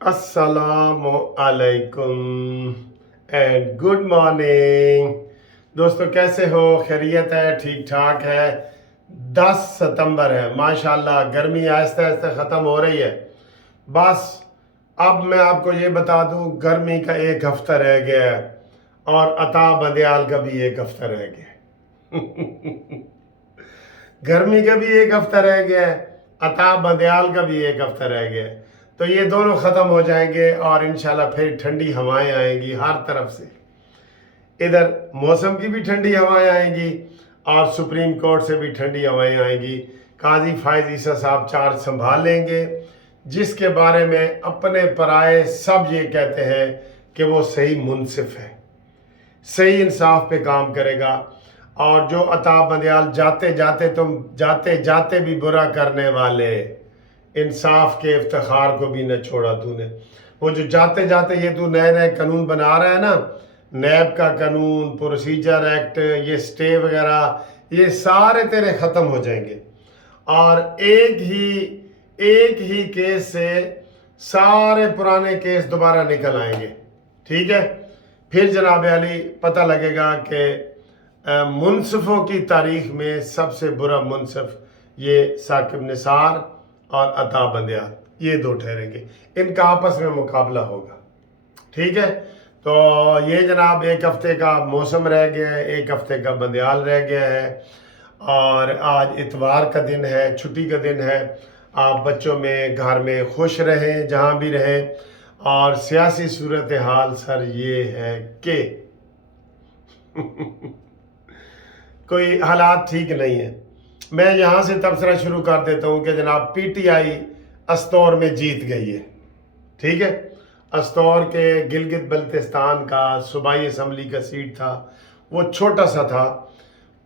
अस्सलाम अलैकुम and good morning. दोस्तों कैसे हो? खैरियत है? ठीक ठाक है? 10 सितंबर है, माशाल्लाह गर्मी आहिस्ता आहिस्ता ख़त्म हो रही है। बस अब मैं आपको ये बता दूं, गर्मी का एक हफ्ता रह गया है और अता बंदयाल का भी एक हफ्ता रह गया है। गर्मी का भी एक हफ्ता रह गया है, अता बंदयाल का भी एक हफ्ता रह गया है। तो ये दोनों ख़त्म हो जाएंगे और इंशाल्लाह फिर ठंडी हवाएं आएंगी हर तरफ से। इधर मौसम की भी ठंडी हवाएं आएंगी और सुप्रीम कोर्ट से भी ठंडी हवाएं आएंगी। काजी फायज ईसा साहब चार्ज संभाल लेंगे, जिसके बारे में अपने पराए सब ये कहते हैं कि वो सही मुनसिफ है, सही इंसाफ पे काम करेगा। और जो अता बंदयाल जाते जाते भी बुरा करने वाले, इंसाफ के इफ्तिखार को भी न छोड़ा तूने। वो जो जाते जाते ये तू नए नए कानून बना रहा है ना, नैब का कानून, प्रोसीजर एक्ट, ये स्टे वगैरह, ये सारे तेरे ख़त्म हो जाएंगे और एक ही केस से सारे पुराने केस दोबारा निकल आएंगे। ठीक है? फिर जनाब अली पता लगेगा कि मुनसिफों की तारीख में सबसे बुरा मुनसिफ ये साकिब निसार और अता बंदयाल, ये दो ठहरेंगे। इनका आपस में मुकाबला होगा। ठीक है? तो ये जनाब एक हफ्ते का मौसम रह गया है, एक हफ्ते का बंदयाल रह गया है और आज इतवार का दिन है, छुट्टी का दिन है। आप बच्चों में घर में खुश रहें जहाँ भी रहें। और सियासी सूरत हाल सर ये है कि कोई हालात ठीक नहीं है। मैं यहाँ से तबसरा शुरू कर देता हूँ कि जनाब पीटीआई अस्तौर में जीत गई है। ठीक है? अस्तौर के गिलगित बल्तिस्तान का सूबाई असम्बली का सीट था, वो छोटा सा था।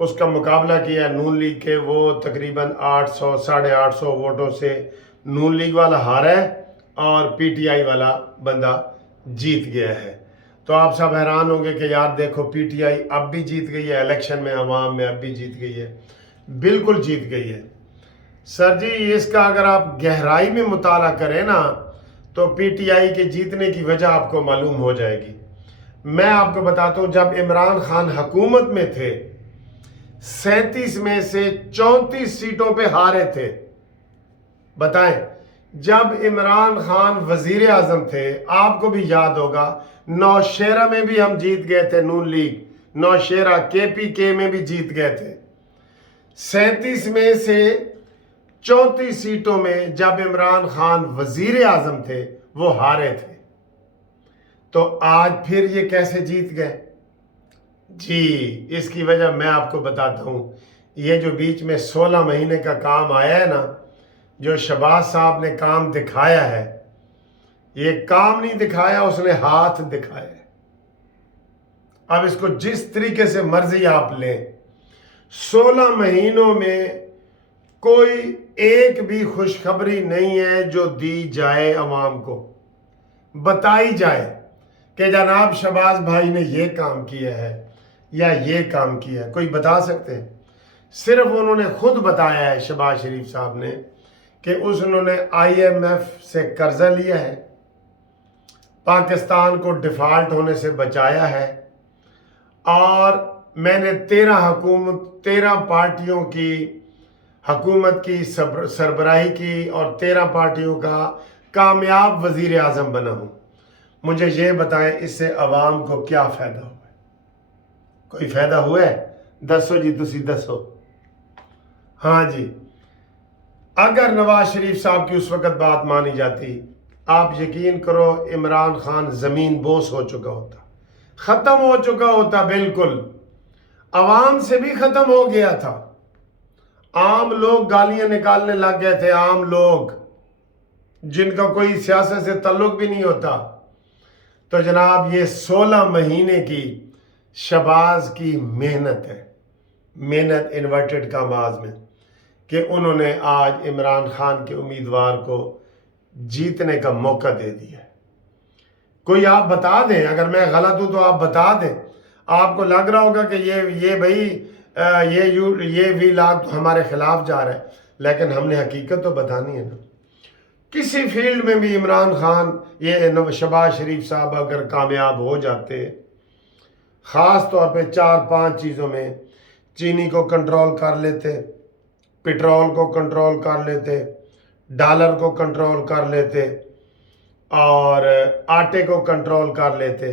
उसका मुकाबला किया नून लीग के, वो तकरीबन 800 850 वोटों से नून लीग वाला हारा है और पीटीआई वाला बंदा जीत गया है। तो आप सब हैरान होंगे कि यार देखो पीटीआई अब भी जीत गई है, इलेक्शन में अवाम में अब भी जीत गई है। बिल्कुल जीत गई है सर जी। इसका अगर आप गहराई में मुताला करें ना तो पीटीआई के जीतने की वजह आपको मालूम हो जाएगी। मैं आपको बताता हूँ, जब इमरान खान हुकूमत में थे 37 में से 34 सीटों पे हारे थे। बताएं, जब इमरान खान वजीर आजम थे, आपको भी याद होगा, नौशेरा में भी हम जीत गए थे, नून लीग नौशेरा केपीके में भी जीत गए थे। 37 में से 34 सीटों में जब इमरान खान वजीर आजम थे वो हारे थे। तो आज फिर ये कैसे जीत गए जी? इसकी वजह मैं आपको बताता हूं। ये जो बीच में 16 महीने का काम आया है ना, जो शहबाज साहब ने काम दिखाया है, ये काम नहीं दिखाया, उसने हाथ दिखाया है। अब इसको जिस तरीके से मर्जी आप लें, 16 महीनों में कोई एक भी खुशखबरी नहीं है जो दी जाए, अवाम को बताई जाए कि जनाब शहबाज भाई ने ये काम किया है या ये काम किया है। कोई बता सकते हैं? सिर्फ उन्होंने खुद बताया है, शहबाज शरीफ साहब ने, कि उन्होंने IMF से कर्जा लिया है, पाकिस्तान को डिफॉल्ट होने से बचाया है और मैंने 13 पार्टियों की हुकूमत की सरबराही की और 13 पार्टियों का कामयाब वजीर आजम बना हूं। मुझे ये बताएं, इससे अवाम को क्या फायदा हुआ है? कोई फायदा हुआ है? दसो जी, तुसी दसो। हाँ जी, अगर नवाज शरीफ साहब की उस वक्त बात मानी जाती, आप यकीन करो इमरान खान जमीन बोस हो चुका होता, खत्म हो चुका होता, बिल्कुल अवाम से भी खत्म हो गया था। आम लोग गालियां निकालने लग गए थे, आम लोग जिनका कोई सियासत से ताल्लुक भी नहीं होता। तो जनाब ये 16 महीने की शहबाज की मेहनत है, मेहनत इन्वर्टेड कामाज में, कि उन्होंने आज इमरान खान के उम्मीदवार को जीतने का मौका दे दिया। कोई आप बता दें, अगर मैं गलत हूं तो आप बता दें। आपको लग रहा होगा कि ये भाई ये व्लॉग तो हमारे खिलाफ जा रहा है, लेकिन हमने हकीकत तो बतानी है ना। किसी फील्ड में भी इमरान खान, ये शहबाज शरीफ साहब अगर कामयाब हो जाते, ख़ास तौर पे 4-5 चीज़ों में, चीनी को कंट्रोल कर लेते, पेट्रोल को कंट्रोल कर लेते, डॉलर को कंट्रोल कर लेते और आटे को कंट्रोल कर लेते,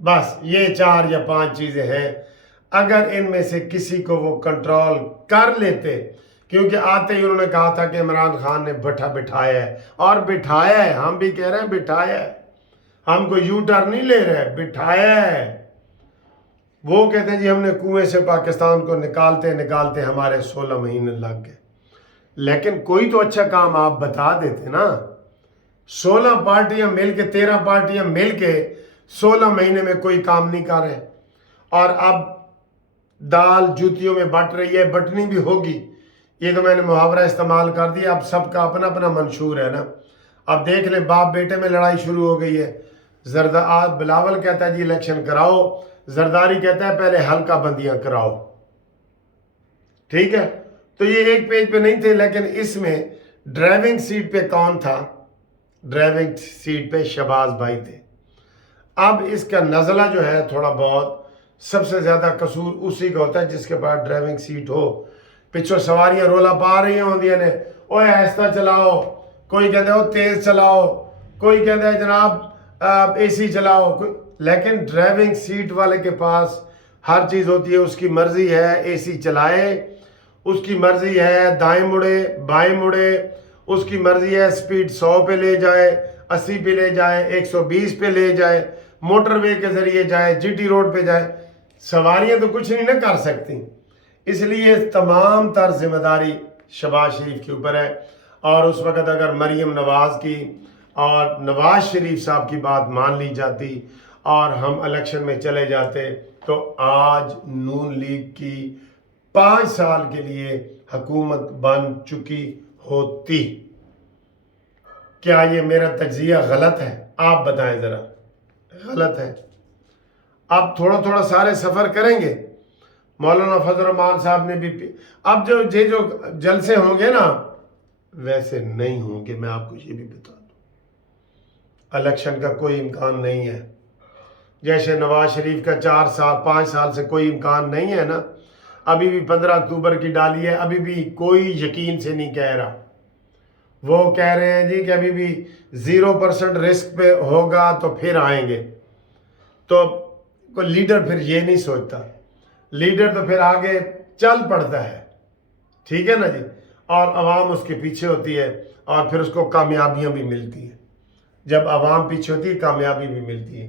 बस ये 4 या 5 चीज़ें हैं। अगर इनमें से किसी को वो कंट्रोल कर लेते, क्योंकि आते ही उन्होंने कहा था कि इमरान खान ने बिठाया है, और बिठाया है, हम भी कह रहे हैं बिठाया है, हम कोई यू टर्न नहीं ले रहे, बिठाया है। वो कहते हैं जी हमने कुएं से पाकिस्तान को निकालते हमारे 16 महीने लग गए। लेकिन कोई तो अच्छा काम आप बता देते ना। 16 पार्टियां मिलके, 13 पार्टियां मिलके 16 महीने में कोई काम नहीं कर रहे, और अब दाल जूतियों में बट रही है, बटनी भी होगी। ये तो मैंने मुहावरा इस्तेमाल कर दिया, अब सबका अपना अपना मंशूर है ना। अब देख लें, बाप बेटे में लड़ाई शुरू हो गई है। बिलावल कहता है जी इलेक्शन कराओ, जरदारी कहता है पहले हल्का बंदियां कराओ। ठीक है, तो ये एक पेज पे नहीं थे, लेकिन इसमें ड्राइविंग सीट पे कौन था? ड्राइविंग सीट पे शहबाज भाई थे। अब इसका नज़ला जो है थोड़ा बहुत, सबसे ज़्यादा कसूर उसी का होता है जिसके पास ड्राइविंग सीट हो। पिछों सवारियां रोला पा रही होंदियां ने, ओए ऐसा चलाओ, कोई कहता है वो तेज़ चलाओ, कोई कहता है जनाब एसी चलाओ। लेकिन ड्राइविंग सीट वाले के पास हर चीज़ होती है, उसकी मर्ज़ी है एसी चलाए, उसकी मर्ज़ी है दाएं मुड़े बाएं मुड़े, उसकी मर्ज़ी है स्पीड 100 पे ले जाए, 80 पे ले जाए, 120 पे ले जाए, मोटरवे के ज़रिए जाए, जीटी रोड पे जाए। सवारियां तो कुछ नहीं ना कर सकती, इसलिए तमाम तर जिम्मेदारी शहबाज शरीफ के ऊपर है। और उस वक़्त अगर मरीम नवाज़ की और नवाज शरीफ साहब की बात मान ली जाती और हम इलेक्शन में चले जाते, तो आज नून लीग की 5 साल के लिए हुकूमत बन चुकी होती। क्या ये मेरा तज्जिया गलत है? आप बताएं ज़रा। गलत है। अब थोड़ा थोड़ा सारे सफ़र करेंगे। मौलाना फजल रहमान साहब ने भी, अब जो जलसे होंगे ना वैसे नहीं होंगे, मैं आपको ये भी बता दूं। इलेक्शन का कोई इम्कान नहीं है। जैसे नवाज शरीफ का 5 साल से कोई इम्कान नहीं है ना, अभी भी 15 अक्टूबर की डाली है, अभी भी कोई यकीन से नहीं कह रहा। वो कह रहे हैं जी कि अभी भी 0% रिस्क पे होगा तो फिर आएंगे। तो कोई लीडर फिर ये नहीं सोचता, लीडर तो फिर आगे चल पड़ता है, ठीक है ना जी, और आवाम उसके पीछे होती है और फिर उसको कामयाबियां भी मिलती हैं। जब आवाम पीछे होती है कामयाबी भी मिलती है।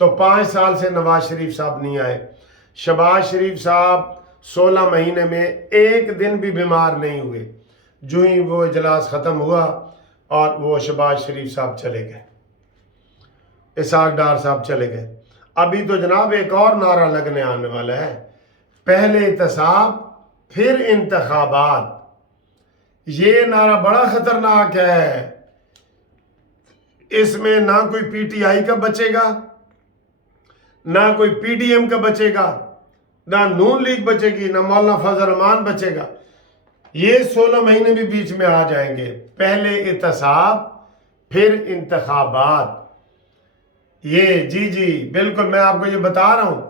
तो 5 साल से नवाज शरीफ साहब नहीं आए। शहबाज शरीफ साहब 16 महीने में एक दिन भी बीमार नहीं हुए। जो ही वो इजलास ख़त्म हुआ और वो शहबाज शरीफ साहब चले गए, इसहाक डार साहब चले गए। अभी तो जनाब एक और नारा लगने आने वाला है, पहले एहतसाब फिर इंतखाबात। ये नारा बड़ा खतरनाक है। इसमें ना कोई पीटीआई का बचेगा, ना कोई पीडीएम का बचेगा, ना नून लीग बचेगी, ना मौलाना फजल रहमान बचेगा। ये 16 महीने भी बीच में आ जाएंगे। पहले एहतसाब फिर इंतखाबात। ये जी बिल्कुल, मैं आपको ये बता रहा हूं।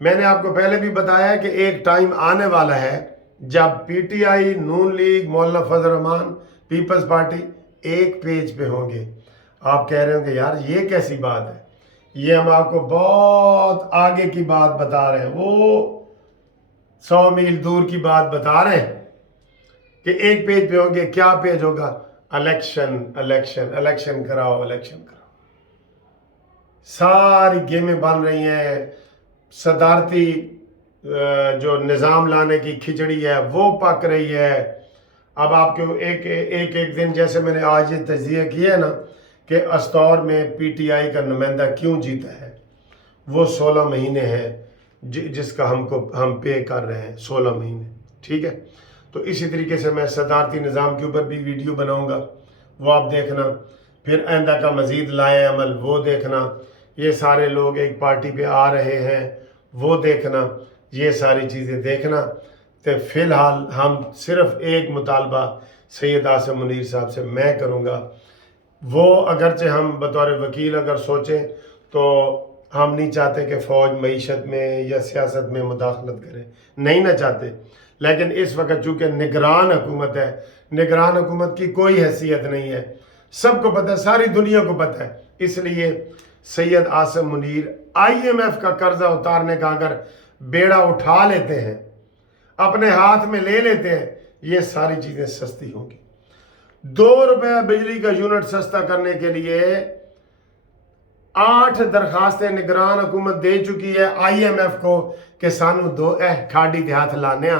मैंने आपको पहले भी बताया कि एक टाइम आने वाला है जब पीटीआई, नून लीग, मौलाना फजल रहमान, पीपल्स पार्टी एक पेज पे होंगे। आप कह रहे होंगे यार ये कैसी बात है, ये हम आपको बहुत आगे की बात बता रहे हैं, वो 100 मील दूर की बात बता रहे हैं कि एक पेज पे होंगे। क्या पेज होगा? इलेक्शन इलेक्शन इलेक्शन कराओ, इलेक्शन कराओ। सारी गेमें बन रही हैं। सदारती जो निज़ाम लाने की खिचड़ी है वो पक रही है। अब आपको एक दिन, जैसे मैंने आज ये तज्जिया किया है ना कि अस्तौर में पीटीआई का नुमाइंदा क्यों जीता है, वो 16 महीने हैं जिसका हम पे कर रहे हैं, 16 महीने। ठीक है, तो इसी तरीके से मैं सदारती निज़ाम के ऊपर भी वीडियो बनाऊंगा, वो आप देखना। फिर आइंदा का मज़ीद लाए अमल, वो देखना। ये सारे लोग एक पार्टी पे आ रहे हैं, वो देखना। ये सारी चीज़ें देखना। तो फ़िलहाल हम सिर्फ एक मुतालबा सैयद आसिम मुनीर साहब से मैं करूँगा। वो अगरचे हम बतौर वकील अगर सोचें तो हम नहीं चाहते कि फ़ौज मईशत में या सियासत में मुदाखलत करे, नहीं ना चाहते, लेकिन इस वक्त चूँकि निगरान हुकूमत है, निगरान हुकूमत की कोई हैसियत नहीं है, सबको पता है, सारी दुनिया को पता है। इसलिए सैयद आसिम मुनीर IMF का कर्जा उतारने का अगर बेड़ा उठा लेते हैं, अपने हाथ में ले लेते हैं, ये सारी चीज़ें सस्ती होंगी। 2 रुपये बिजली का यूनिट सस्ता करने के लिए 8 दरखास्तें निगरान हुकूमत दे चुकी है IMF को कि सानू दो खाड़ी के हाथ लाने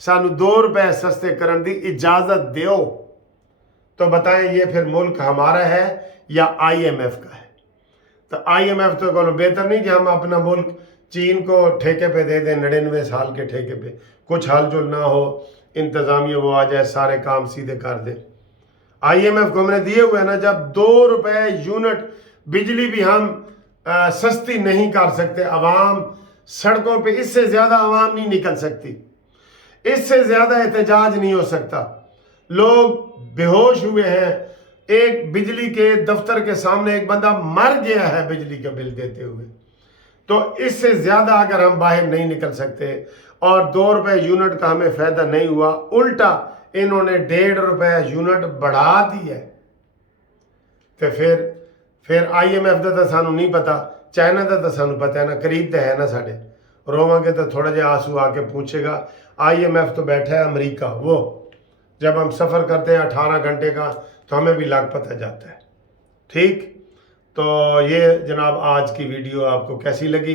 सानू 2 रुपये सस्ते करने की इजाज़त दो। तो बताएं ये फिर मुल्क हमारा है या IMF का है? तो IMF तो बोलो बेहतर नहीं कि हम अपना मुल्क चीन को ठेके पे दे दें, 99 साल के ठेके पे, कुछ हल जुल ना हो, इंतज़ामिया वो आ जाए, सारे काम सीधे कर दे। IMF को हमने दिए हुए ना, जब 2 रुपये यूनिट बिजली भी हम सस्ती नहीं कर सकते, अवाम सड़कों पे, इससे ज़्यादा अवाम नहीं निकल सकती, इससे ज़्यादा एहतजाज नहीं हो सकता। लोग बेहोश हुए हैं, एक बिजली के दफ्तर के सामने एक बंदा मर गया है बिजली का बिल देते हुए। तो इससे ज़्यादा अगर हम बाहर नहीं निकल सकते और 2 रुपये यूनिट का हमें फ़ायदा नहीं हुआ, उल्टा इन्होंने 1.5 रुपये यूनिट बढ़ा दी है, तो फिर IMF का तो सानू नहीं पता, चाइना का तो सानू पता है ना, करीब तो है ना साढ़े, रोवांगे तो थोड़ा जिहा आंसू आके पूछेगा। IMF तो बैठा है अमेरिका, वो जब हम सफ़र करते हैं 18 घंटे का तो हमें भी लाग पता जाता है। ठीक, तो ये जनाब आज की वीडियो आपको कैसी लगी,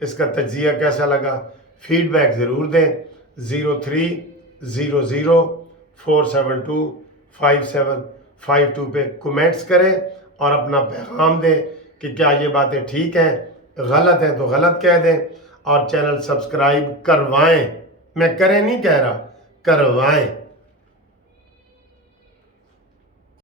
इसका तज्जिया कैसा लगा, फीडबैक ज़रूर दें। 030047255752 पे कमेंट्स करें और अपना पैगाम दें कि क्या ये बातें ठीक हैं, गलत हैं तो गलत कह दें, और चैनल सब्सक्राइब करवाएं। मैं करें नहीं कह रहा, करवाएं।